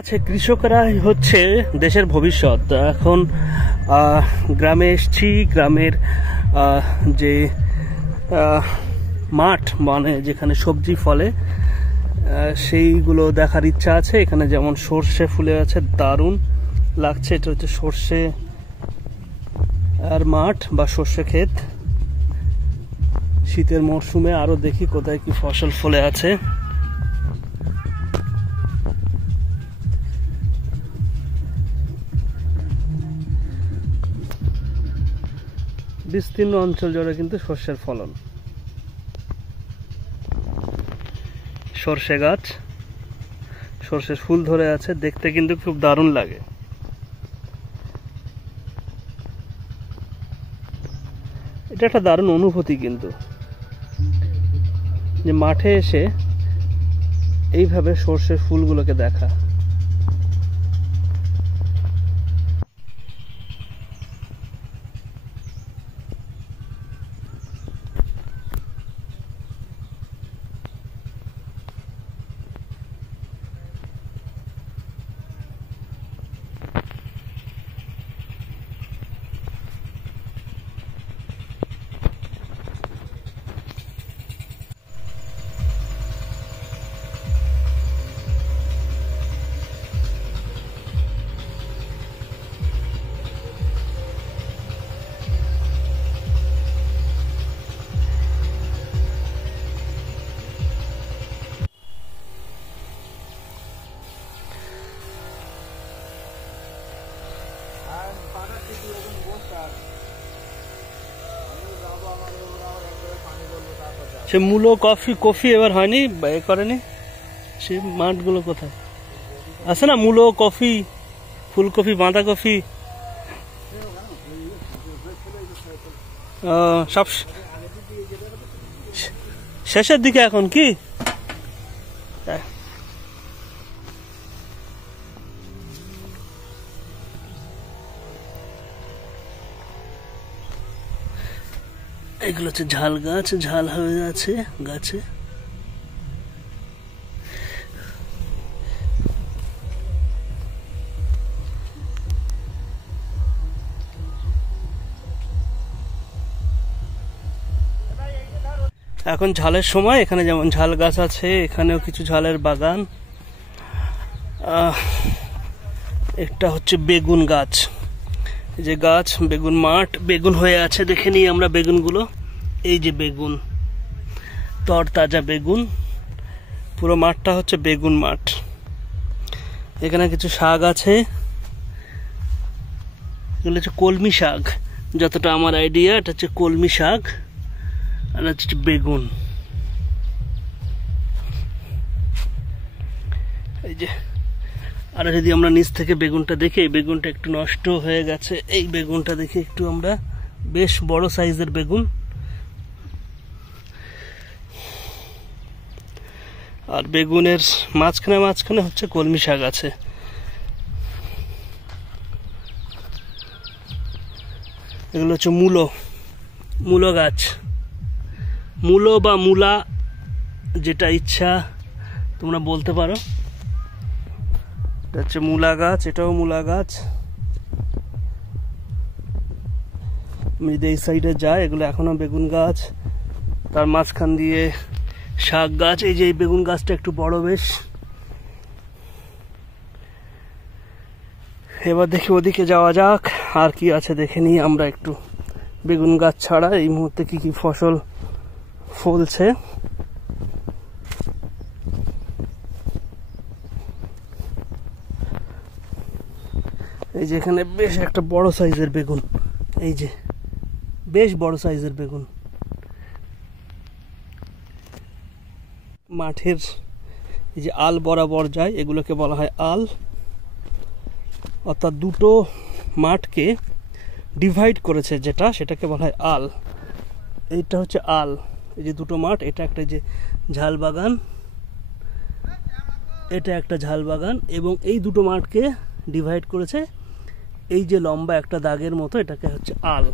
আছে কৃষকরাই হচ্ছে দেশের ভবিষ্যৎ। এখন গ্রামে এসছি, গ্রামের যে মাঠ মানে যেখানে সবজি ফলে সেইগুলো দেখার ইচ্ছা আছে। এখানে যেমন সর্ষে ফুলে আছে, দারুণ লাগছে। এটা হচ্ছে সর্ষে আর মাঠ বা সর্ষে ক্ষেত। শীতের মরশুমে আরো দেখি কোথায় কি ফসল ফলে আছে। বিস্তীর্ণ অঞ্চল জুড়ে কিন্তু সর্ষের ফলন। সর্ষে গাছ, সর্ষের ফুল ধরে আছে, দেখতে কিন্তু খুব দারুণ লাগে। এটা একটা দারুণ অনুভূতি কিন্তু, যে মাঠে এসে এইভাবে সর্ষের ফুলগুলোকে দেখা। সে মূলো কফি এবার হয়নি, এ করেনি। সে মাঠগুলো কোথায় আছে না? মূলো, কফি, ফুলকপি, বাঁধাকপি সব শেষের দিকে এখন কি। এগুলো হচ্ছে ঝাল গাছ, ঝাল হয়ে আছে গাছে। এখন ঝালের সময়, এখানে যেমন ঝাল গাছ আছে, এখানেও কিছু ঝালের বাগান। একটা হচ্ছে বেগুন গাছ, এই যে গাছ, বেগুন মাঠ, বেগুন হয়ে আছে। দেখে নিই আমরা বেগুনগুলো। এই যে বেগুন, তরতাজা বেগুন। পুরো মাঠটা হচ্ছে বেগুন মাঠ। এখানে কিছু শাক আছে, এগুলো হচ্ছে কলমি শাক, যতটা আমার আইডিয়া। এটা হচ্ছে কলমি শাক, আর হচ্ছে বেগুন। এই যে, আর যদি আমরা নিচ থেকে বেগুনটা দেখি, এই বেগুনটা একটু নষ্ট হয়ে গেছে। এই বেগুনটা দেখি একটু আমরা, বেশ বড় সাইজের বেগুন। আর বেগুনের মাঝখানে মাঝখানে হচ্ছে কলমি শাক আছে। এগুলো হচ্ছে মূলো গাছ, মূলো বা মূলা, যেটা ইচ্ছা তোমরা বলতে পারো। এটা হচ্ছে মূলা গাছ, এটাও মূলা গাছ। আমি যদি এই সাইডে যাই, এগুলো এখনো বেগুন গাছ। তার মাঝখান দিয়ে শাক গাছ। এই যে এই বেগুন গাছটা একটু বড় বেশ। এবার দেখি ওদিকে যাওয়া যাক, আর কি আছে দেখে নিই আমরা একটু। বেগুন গাছ ছাড়া এই মুহূর্তে কি কি ফসল ফলছে। এই যে এখানে বেশ একটা বড় সাইজের বেগুন, এই যে বেশ বড় সাইজের বেগুন। মাঠের এই যে আল বরাবর যায়, এগুলোকে বলা হয় আল। অর্থাৎ দুটো মাঠকে ডিভাইড করেছে যেটা, সেটাকে বলা হয় আল। এইটা হচ্ছে আল। এই যে দুটো মাঠ, এটা একটা যে ঝাল বাগান, এটা একটা ঝাল বাগান, এবং এই দুটো মাঠকে ডিভাইড করেছে এই যে লম্বা একটা দাগের মতো, এটাকে হচ্ছে আল।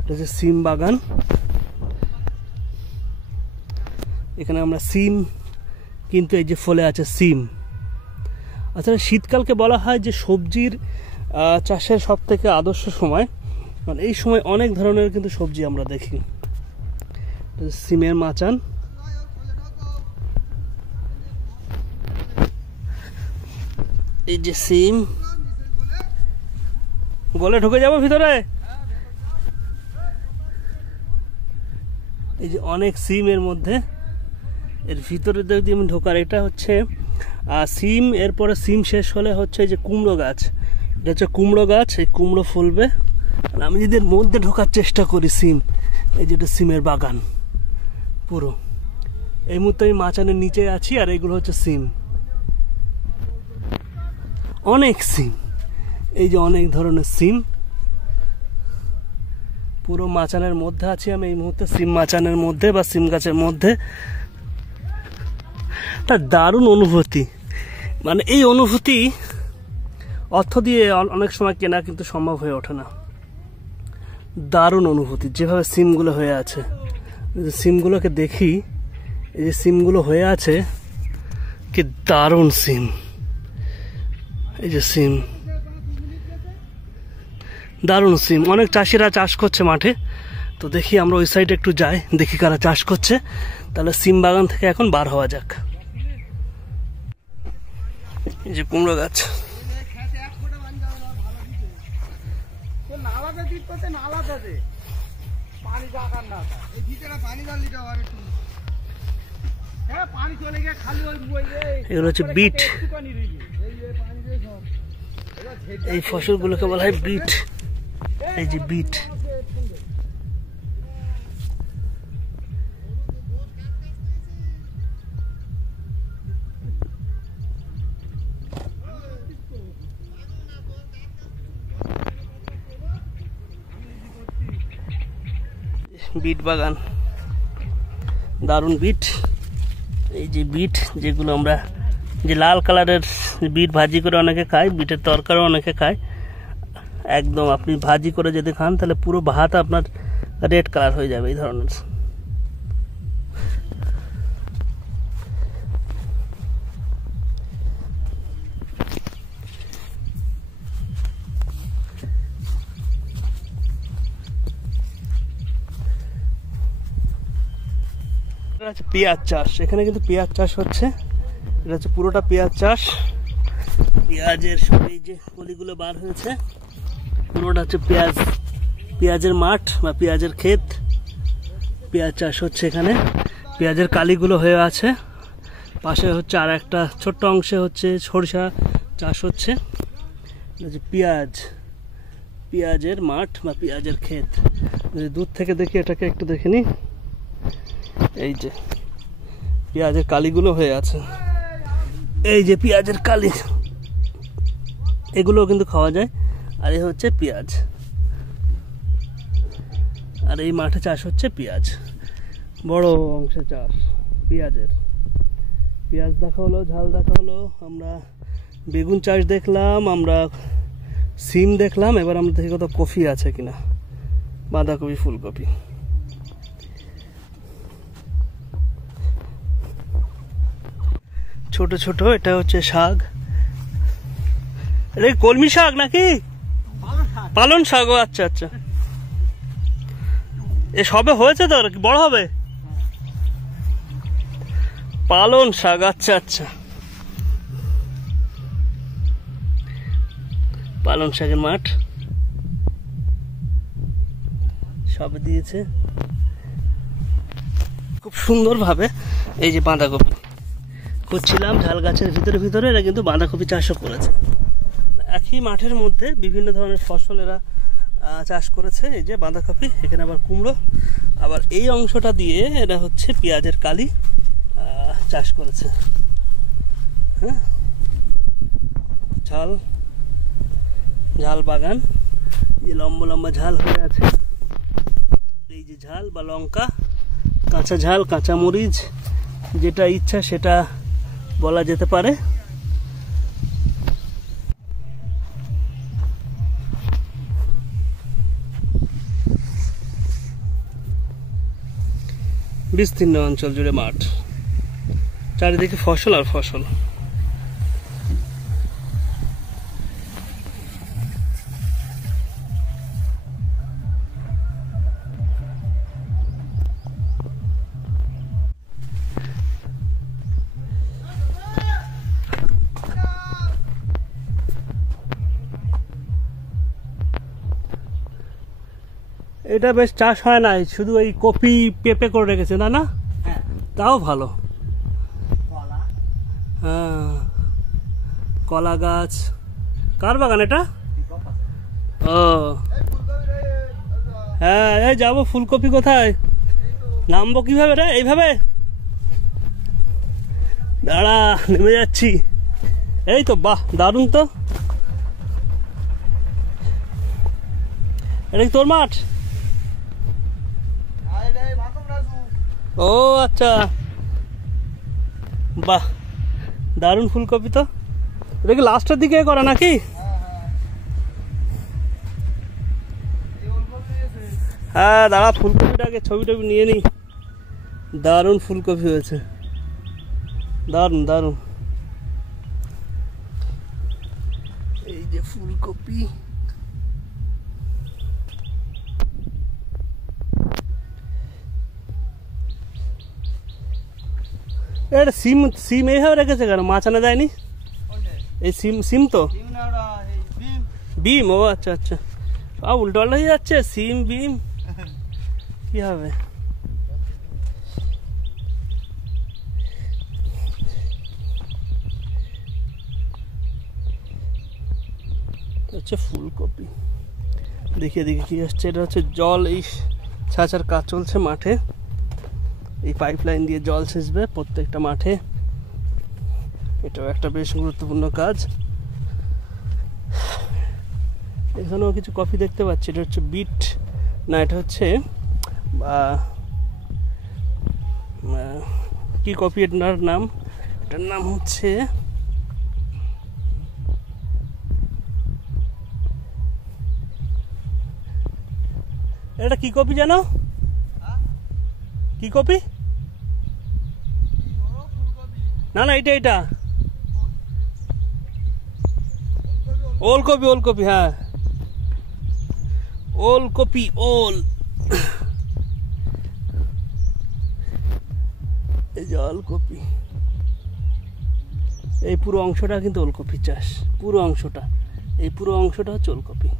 এটা হচ্ছে সিম বাগান। এখানে আমরা সিম কিন্তু এই যে ফলে আছে সিম। আসলে শীতকালকে বলা হয় যে সবজির চাষের সব থেকে আদর্শ সময়, কারণ এই সময় অনেক ধরনের কিন্তু সবজি আমরা দেখি। সিমের মাচান, এই যে সিম, গলে ঢুকে যাবো ভিতরে। এই যে অনেক সিম এর মধ্যে, এর ভিতরে যদি আমি ঢোকার, এটা হচ্ছে সিম। এরপরে সিম শেষ হলে হচ্ছে এই যে কুমড়ো গাছ, এটা হচ্ছে কুমড়ো গাছ, এই কুমড়ো ফলবে। আর আমি যদি এর মধ্যে ঢোকার চেষ্টা করি, সিম, এই যেটা সিমের বাগান পুরো। এই মুহূর্তে আমি মাচানের নিচে আছি, আর এইগুলো হচ্ছে সিম, অনেক সিম। এই যে অনেক ধরনের সিম, পুরো মাচানের মধ্যে আছি আমি এই মুহূর্তে, সিম মাচানের মধ্যে বা সিম গাছের মধ্যে। তা দারুণ অনুভূতি, মানে এই অনুভূতি অর্থ দিয়ে অনেক সময় কেনা কিন্তু সম্ভব হয়ে ওঠে না। দারুণ অনুভূতি, যেভাবে সিমগুলো হয়ে আছে, সিমগুলোকে দেখি, এই যে সিমগুলো হয়ে আছে, কি দারুণ সিম। এই যে সিম, দারুণ সিম। অনেক চাষিরা চাষ করছে মাঠে, তো দেখি আমরা ওই সাইডে একটু যাই, দেখি কারা চাষ করছে। তাহলে সিম বাগান থেকে এখন বার হওয়া যাক। এই যে কুমড়ো গাছ, এগুলো হচ্ছে বিট। এই ফসলগুলোকে বলা হয় বিট। এই যে বিট, বিট বাগান, দারুণ বিট। এই যে বিট, যেগুলো আমরা যে লাল কালারের বিট ভাজি করে অনেকে খায়, বিটের তরকারিও অনেকে খায়। একদম আপনি ভাজি করে যদি খান তাহলে পুরো ভাত আপনার রেড কালার হয়ে যাবে। এই ধরনের পেঁয়াজ চাষ, এখানে কিন্তু পেঁয়াজ চাষ হচ্ছে। এটা হচ্ছে পুরোটা পেঁয়াজ চাষ। পেঁয়াজের এই যে কলিগুলো বার হয়েছে, পুরোটা হচ্ছে পেঁয়াজ, পেঁয়াজের মাঠ বা পেঁয়াজের ক্ষেত। পেঁয়াজ চাষ হচ্ছে এখানে, পেঁয়াজের কালিগুলো হয়ে আছে। পাশে হচ্ছে আর একটা ছোট্ট অংশে হচ্ছে সরিষা চাষ হচ্ছে। পেঁয়াজ, পেঁয়াজের মাঠ বা পেঁয়াজের ক্ষেত। যদি দূর থেকে দেখি, এটাকে একটু দেখে নি, এই যে পেঁয়াজের কালিগুলো হয়ে আছে। এই যে পেঁয়াজের কালি, এগুলো কিন্তু খাওয়া যায়। আর এই হচ্ছে পেঁয়াজ, আর এই মাঠে চাষ হচ্ছে পেঁয়াজ, বড় অংশে চাষ পেঁয়াজের। পেঁয়াজ দেখা হলো, ঝাল দেখা হলো, আমরা বেগুন চাষ দেখলাম, আমরা সিম দেখলাম। এবার আমরা দেখি কত কফি আছে কিনা, বাঁধাকপি, ফুলকপি। ছোট ছোট, এটা হচ্ছে শাক। এটা কলমি শাক নাকি পালন শাক? ও আচ্ছা আচ্ছা, এ সবে হয়েছে তো, বড় হবে। পালন শাক, আচ্ছা আচ্ছা, পালন শাকের মাঠ সবে দিয়েছে খুব সুন্দর ভাবে। এই যে বাঁধাকপি করছিলাম ঝাল গাছের ভিতরে ভিতরে, এরা কিন্তু বাঁধাকপি চাষও করেছে। একই মাঠের মধ্যে বিভিন্ন ধরনের ফসল এরা চাষ করেছে। এই যে বাঁধাকপি, এখানে আবার কুমড়ো, আবার এই অংশটা দিয়ে এরা হচ্ছে পেঁয়াজের কালি চাষ করেছে। হ্যাঁ, ঝাল, ঝাল বাগান, যে লম্বা লম্বা ঝাল হয়ে আছে। এই যে ঝাল বা লঙ্কা, কাঁচা ঝাল, কাঁচা মরিচ, যেটা ইচ্ছা সেটা বলা যেতে পারে। বিস্তীর্ণ অঞ্চল জুড়ে মাঠ। চারিদিকে ফসল আর ফসল। এটা বেশ চাষ হয় নাই, শুধু এই কপি পেঁপে করে রেখেছে, না না? তাও ভালো। হ্যাঁ, কলা গাছ। কার বাগান এটা? ও হ্যাঁ, এই যাবো। ফুলকপি কোথায়? নামবো কিভাবে রে? এইভাবে দাঁড়া, নেমে যাচ্ছি। এই তো, বাহ দারুণ তো। এটা কি তোর মাঠ? ও আচ্ছা, বাহ দারুণ ফুলকপি তো। এটা কি লাস্টের দিকে করা নাকি? হ্যাঁ দাঁড়া, ফুলকপিটা আগে ছবি টবি নিয়ে নিই। দারুণ ফুলকপি হয়েছে, দারুণ দারুণ। এই যে ফুলকপি, এটা সিম সিম এইভাবে রেখেছে কেন? মাছ আনা দেয়নি? এই সিম সিম তো বিম। ও আচ্ছা আচ্ছা, সব উল্টো পাল্টা হয়ে যাচ্ছে। সিম বিম কি হবে? হচ্ছে ফুলকপি। দেখিয়ে দেখি কি আসছে। এটা হচ্ছে জল, এই ছাঁচার কাজ চলছে মাঠে। এই পাইপ লাইন দিয়ে জল সেচবে প্রত্যেকটা মাঠে। এটাও একটা বেশ গুরুত্বপূর্ণ কাজ। এখানেও কিছু কফি দেখতে পাচ্ছি। এটা হচ্ছে বিট, না এটা হচ্ছে কি কফি এটার নাম? এটার নাম হচ্ছে এটা কি কপি জানো? কি কপি? না না, এটা এটা ওলকপি। ওলকপি, হ্যাঁ ওলকপি, ওল। এই যে ওলকপি, এই পুরো অংশটা কিন্তু ওলকপি চাষ। পুরো অংশটা, এই পুরো অংশটা হচ্ছে ওলকপি।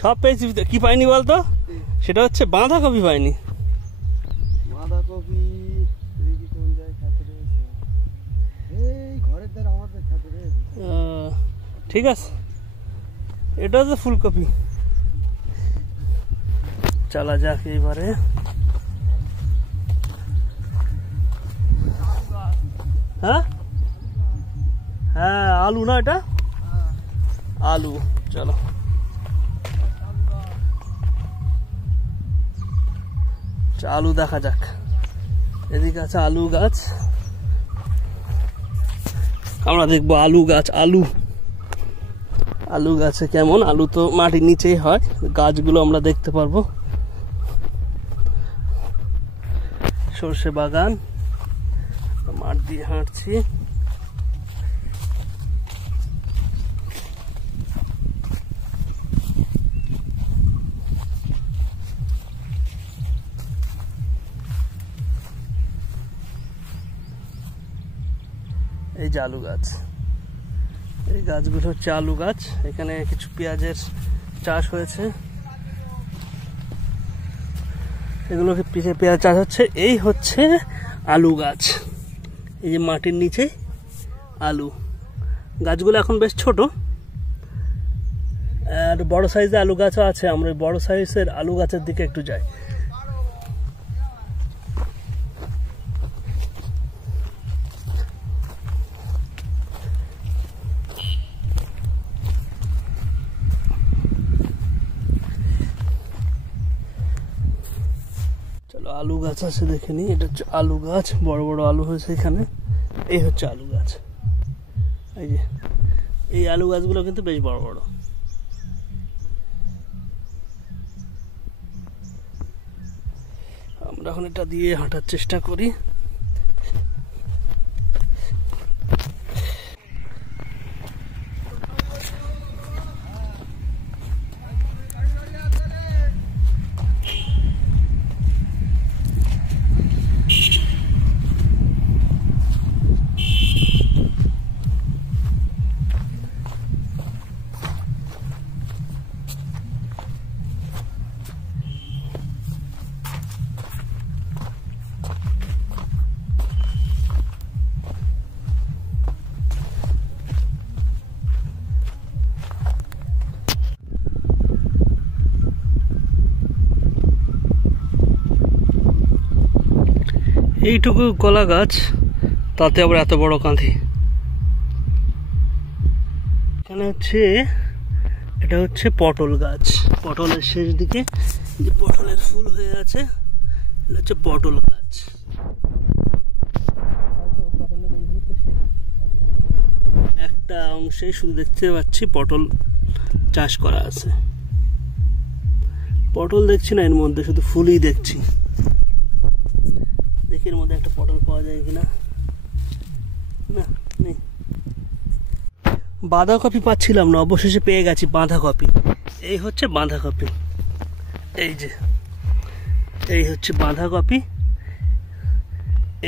সব পেয়েছি, কি পাইনি বলতো? সেটা হচ্ছে বাঁধাকপি পাইনি। বাঁধাকপি ঠিক আছে, এটা হচ্ছে ফুলকপি। চলা যাক এবারে। হ্যাঁ হ্যাঁ, আলু না এটা? আলু। চলো আলু দেখা যাক। এদিকে আছে আলু গাছ, আমরা দেখবো আলু গাছ। আলু আলু গাছে কেমন? আলু তো মাটির নিচেই হয়, গাছগুলো আমরা দেখতে পারবো। সর্ষে বাগান, মাঠ দিয়ে হাঁটছি। এই যে আলু গাছ, এই গাছগুলো হচ্ছে আলু গাছ। এখানে কিছু পেঁয়াজের চাষ হয়েছে, এগুলোকে পিছিয়ে পেঁয়াজ চাষ হচ্ছে। এই হচ্ছে আলু গাছ, এই যে মাটির নিচে আলু গাছগুলো এখন বেশ ছোট। আর বড় সাইজের আলু গাছও আছে। আমরা বড় সাইজের আলু গাছের দিকে একটু যাই। চলো আলু গাছ আছে দেখে নি। এটা হচ্ছে আলু গাছ, বড় বড় আলু হয়েছে এখানে। এই হচ্ছে আলু গাছ, এই যে এই আলু গাছগুলো কিন্তু বেশ বড় বড়। আমরা এখন এটা দিয়ে হাঁটার চেষ্টা করি। এইটুকু কলা গাছ, তাতে আবার এত বড় কাঁধি। এখানে হচ্ছে, এটা হচ্ছে পটল গাছ। পটলের শেষ দিকে যে পটলের ফুল হয়ে আছে, এটা হচ্ছে পটল গাছ। একটা অংশে শুধু দেখতে পাচ্ছি পটল চাষ করা আছে। পটল দেখছি না এর মধ্যে, শুধু ফুলই দেখছি। দেখি এর মধ্যে একটা পটল পাওয়া যায় কিনা। না, নেই। বাঁধাকপি পাচ্ছিলাম না, অবশেষে পেয়ে গেছি বাঁধাকপি। এই হচ্ছে বাঁধাকপি, এই যে এই হচ্ছে বাঁধাকপি।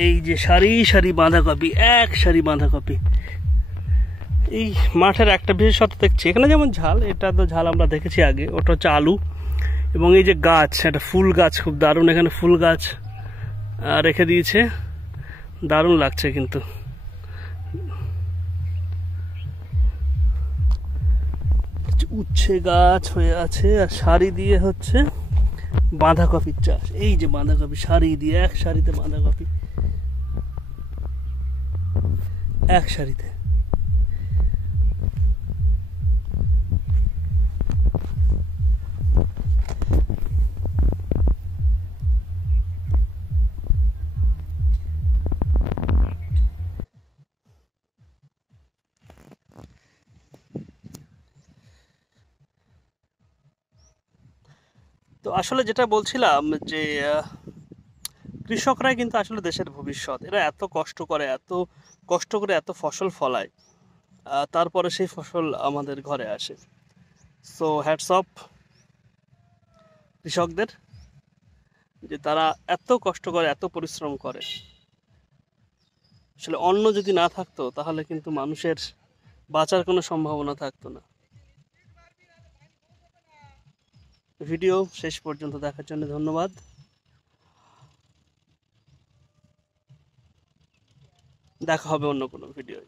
এই যে সারি সারি বাঁধাকপি, এক সারি বাঁধাকপি। এই মাঠের একটা বিশেষত্ব দেখছি, এখানে যেমন ঝাল, এটা তো ঝাল আমরা দেখেছি আগে, ওটা হচ্ছে আলু। এবং এই যে গাছ, একটা ফুল গাছ, খুব দারুণ। এখানে ফুল গাছ রেখে দিয়েছে, দারুণ লাগছে কিন্তু। উচ্ছে গাছ হয়ে আছে, আর সারি দিয়ে হচ্ছে বাঁধাকপির চাষ। এই যে বাঁধাকপি সারি দিয়ে, এক সারিতে বাঁধাকপি, এক সারিতে। তো আসলে যেটা বলছিলাম যে কৃষকরাই কিন্তু আসলে দেশের ভবিষ্যৎ। এরা এত কষ্ট করে, এত কষ্ট করে এত ফসল ফলায়, তারপরে সেই ফসল আমাদের ঘরে আসে। সো হ্যাটস অফ কৃষকদের, যে তারা এত কষ্ট করে, এত পরিশ্রম করে। আসলে অন্ন যদি না থাকতো তাহলে কিন্তু মানুষের বাঁচার কোনো সম্ভাবনা থাকতো না। ভিডিও শেষ পর্যন্ত দেখার জন্য ধন্যবাদ। দেখা হবে অন্য কোনো ভিডিওয়।